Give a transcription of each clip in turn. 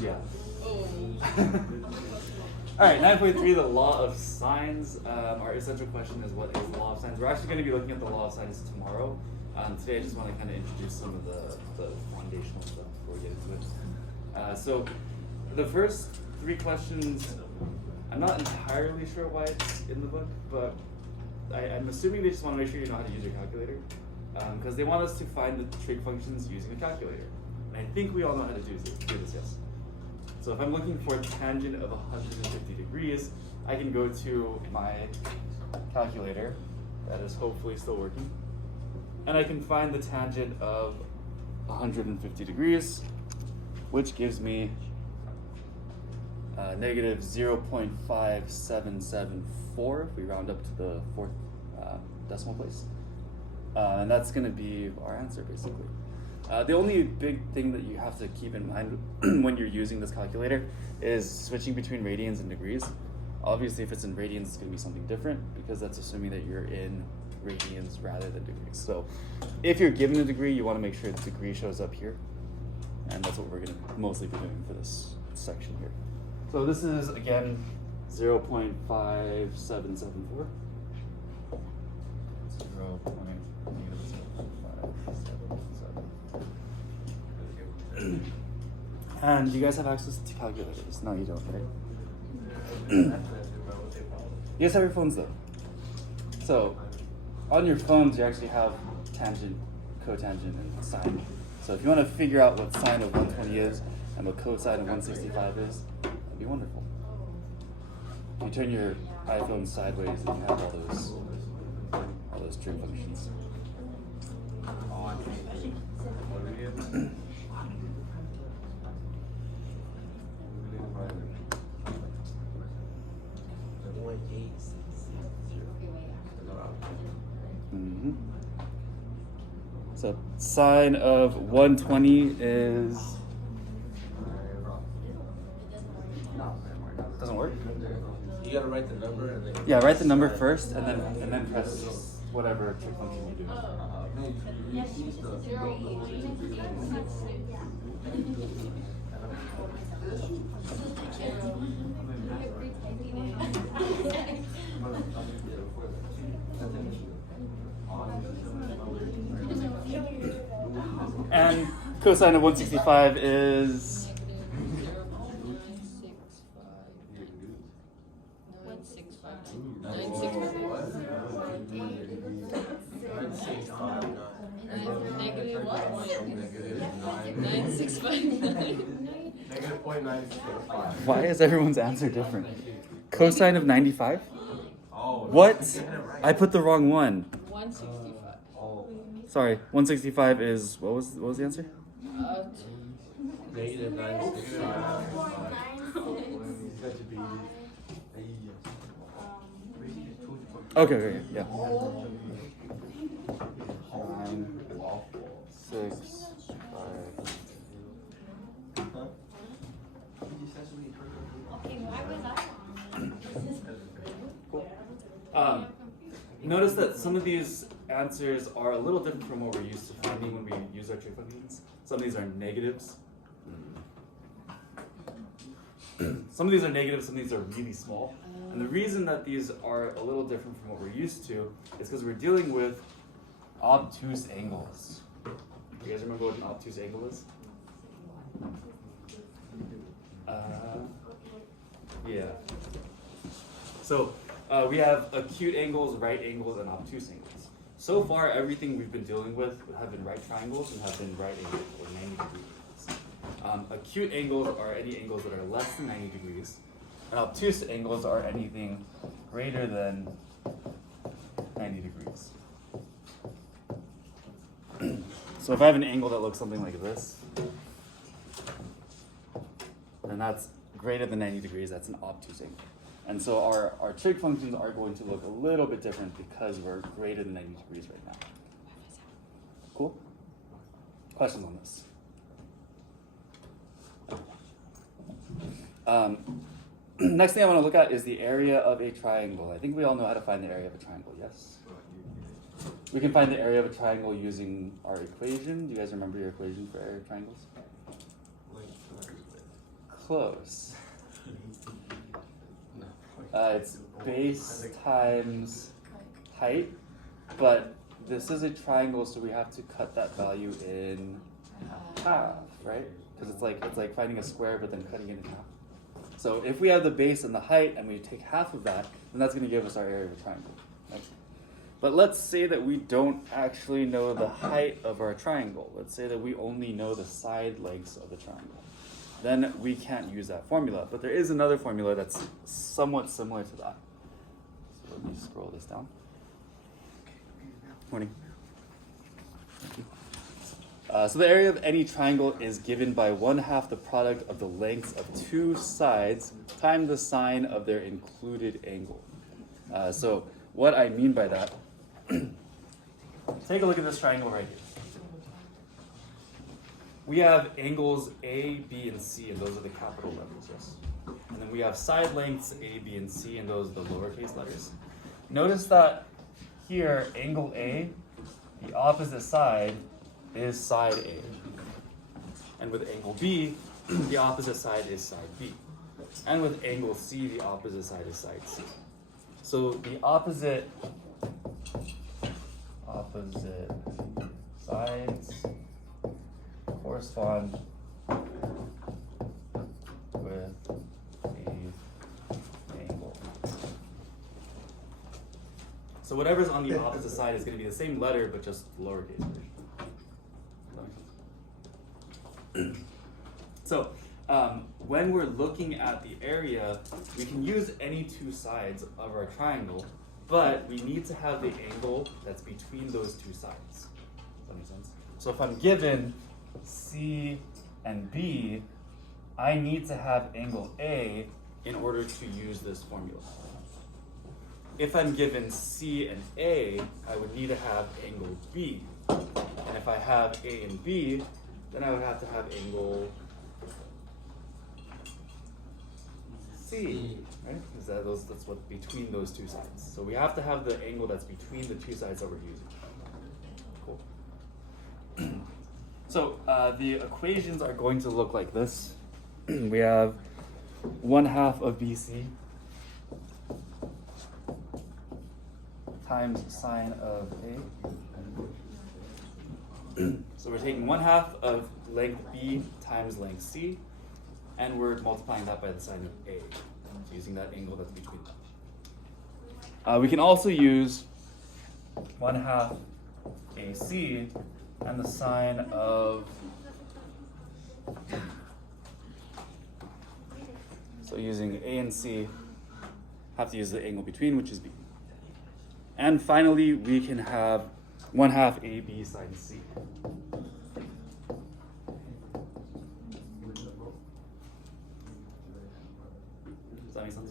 Yeah. Oh. All right, 9.3, the law of sines. Our essential question is, what is the law of sines? We're actually going to be looking at the law of sines tomorrow. Today, I just want to kind of introduce some of the foundational stuff before we get into it. So, the first three questions, I'm not entirely sure why it's in the book, but I'm assuming they just want to make sure you know how to use your calculator, because they want us to find the trig functions using a calculator. And I think we all know how to do this, yes. So if I'm looking for a tangent of 150 degrees, I can go to my calculator, that is hopefully still working, and I can find the tangent of 150 degrees, which gives me negative 0.5774 if we round up to the fourth decimal place. And that's going to be our answer, basically. The only big thing that you have to keep in mind when you're using this calculator is switching between radians and degrees. Obviously, if it's in radians, it's going to be something different because that's assuming that you're in radians rather than degrees. So if you're given a degree, you want to make sure the degree shows up here. And that's what we're going to mostly be doing for this section here. So this is, again, 0.5774. And do you guys have access to calculators? No, you don't, right? You guys have your phones though. So on your phones, you actually have tangent, cotangent, and sine. So if you want to figure out what sine of 120 is and what cosine of 165 is, that'd be wonderful. If you turn your iPhone sideways, then you have all those trig functions. Mm-hmm. So sine of 120 is... Doesn't work? You gotta write the number and then... Yeah, write the number first and then press whatever trig function you do. And cosine of 165 is... Negative what? -9.659. Negative 0.965. Why is everyone's answer different? Cosine of 95? Oh. What? I put the wrong one. 165. Oh. Sorry, 165 is... What was the answer? Negative 965. Okay, yeah. 9, 6, 5. Notice that some of these answers are a little different from what we're used to finding when we use our trig functions. Some of these are negatives. Some of these are negatives, some of these are really small. And the reason that these are a little different from what we're used to is because we're dealing with obtuse angles. You guys remember what an obtuse angle is? Yeah. So we have acute angles, right angles, and obtuse angles. So far, everything we've been dealing with have been right triangles and have been right angles, or 90-degree angles. Acute angles are any angles that are less than 90 degrees, and obtuse angles are anything greater than 90 degrees. So if I have an angle that looks something like this, then that's greater than 90 degrees, that's an obtuse angle. And so our trig functions are going to look a little bit different because we're greater than 90 degrees right now. Cool? Questions on this? Next thing I want to look at is the area of a triangle. I think we all know how to find the area of a triangle, yes? We can find the area of a triangle using our equation. Do you guys remember your equation for area of triangles? close. It's base times height, but this is a triangle, so we have to cut that value in half, right? Because it's like finding a square but then cutting it in half. So if we have the base and the height and we take half of that, then that's going to give us our area of a triangle. Right? But let's say that we don't actually know the height of our triangle. Let's say that we only know the side lengths of the triangle. Then we can't use that formula. But there is another formula that's somewhat similar to that. So let me scroll this down. Morning. Thank you. So the area of any triangle is given by 1/2 the product of the lengths of two sides times the sine of their included angle. So what I mean by that, take a look at this triangle right here. We have angles A, B, and C, and those are the capital letters, yes. And then we have side lengths A, B, and C, and those are the lowercase letters. Notice that here, angle A, the opposite side is side A. And with angle B, the opposite side is side B. And with angle C, the opposite side is side C. So the opposite sides correspond with the angle. So whatever's on the opposite side is going to be the same letter, but just lowercase version. So when we're looking at the area, we can use any two sides of our triangle, but we need to have the angle that's between those two sides. Does that make sense? So if I'm given C and B, I need to have angle A in order to use this formula. If I'm given C and A, I would need to have angle B. And if I have A and B, then I would have to have angle C, right? Because that's what between those two sides. So we have to have the angle that's between the two sides that we're using. Cool. So the equations are going to look like this. We have 1/2 of BC times sine of A. So we're taking 1/2 of length B times length C, and we're multiplying that by the sine of A, so using that angle that's between them. We can also use 1/2 AC and the sine of, so using A and C, have to use the angle between, which is B. And finally, we can have 1/2 AB sine C. Does that make sense?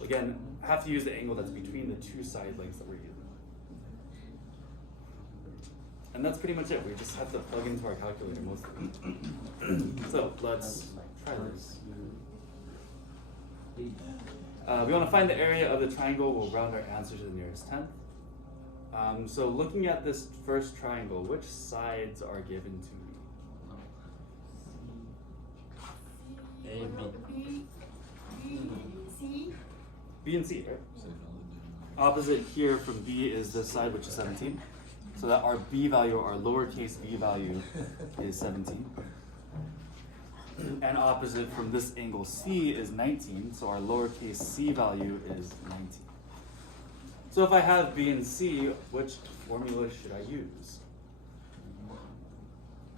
Again, have to use the angle that's between the two side lengths that we're using. And that's pretty much it. We just have to plug into our calculator mostly. So let's try this. We want to find the area of the triangle. We'll round our answer to the nearest tenth. So looking at this first triangle, which sides are given to me? A, B. B and C, right? Opposite here from B is this side, which is 17. So that our B value, our lowercase b value, is 17. And opposite from this angle C is 19, so our lowercase c value is 19. So if I have B and C, which formula should I use?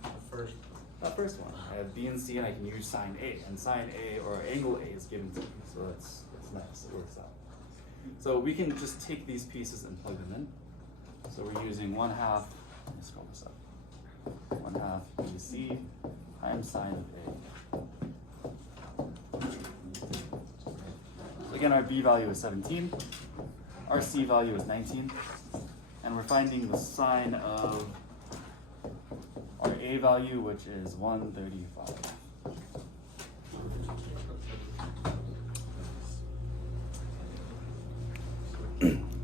The first one. I have B and C and I can use sine A, and sine A, or angle A, is given to me, so that's nice, it works out. So we can just take these pieces and plug them in. So we're using 1/2, let me scroll this up, 1/2 BC times sine of A. So again, our B value is 17, our C value is 19, and we're finding the sine of our A value, which is 135.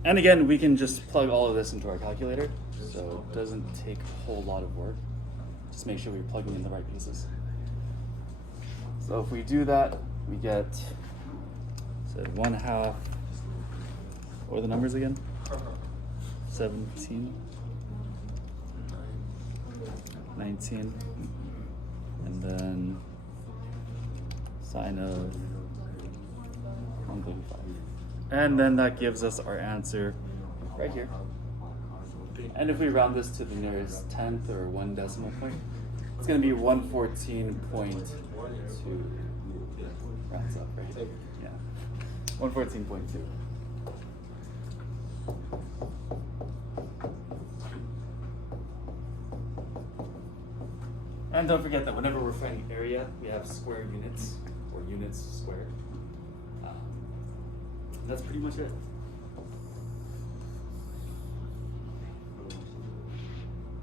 And again, we can just plug all of this into our calculator, so it doesn't take a whole lot of work. Just make sure we're plugging in the right pieces. So if we do that, we get, so 1/2, what are the numbers again? 17, 19, and then sine of 135. And then that gives us our answer right here. And if we round this to the nearest tenth or 1 decimal point, it's going to be 114.2. Rounds up, right? Yeah. 114.2. And don't forget that whenever we're finding area, we have square units, or units squared. That's pretty much it.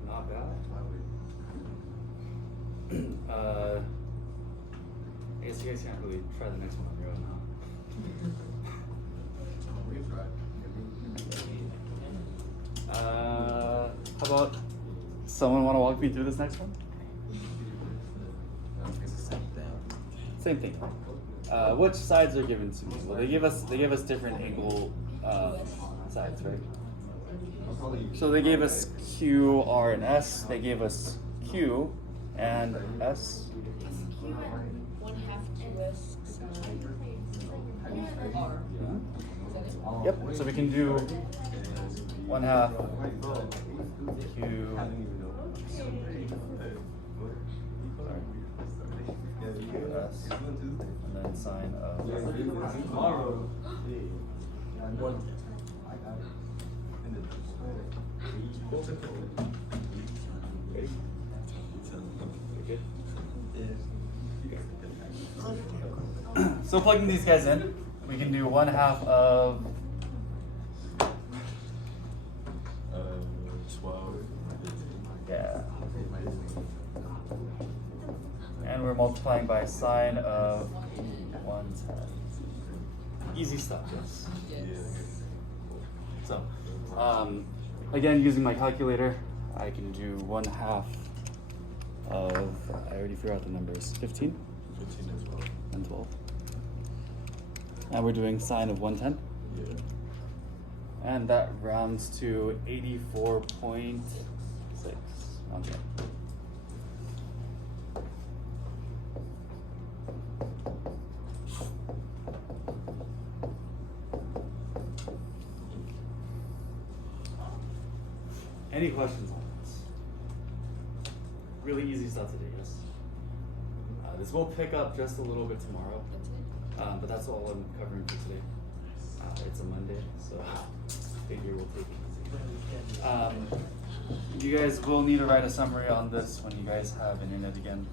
Not bad. I guess you guys can't really try the next one on your own, huh? How about someone want to walk me through this next one? Same thing. Which sides are given to me? Well, they give us different angle sides, right? So they gave us Q, R, and S. They gave us Q and S. Is Q at 1/2 QS sine R? Mhm. Is that it? Yep. So we can do 1/2 Q. QS, and then sine of. So plugging these guys in, we can do 1/2 of 12. yeah. And we're multiplying by sine of 110. Easy stuff, yes. So, again, using my calculator, I can do 1/2 of, I already figured out the numbers, 15 15 as well. and 12. And we're doing sine of 110. Yeah. And that rounds to 84.6. Okay. Any questions on this? Really easy stuff today, yes? This will pick up just a little bit tomorrow, That's it? but that's all I'm covering for today. It's a Monday, so figure we'll take it easy. You guys will need to write a summary on this when you guys have internet again.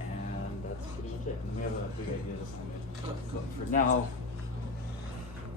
And that's pretty much it. And we have a big idea this time. For now,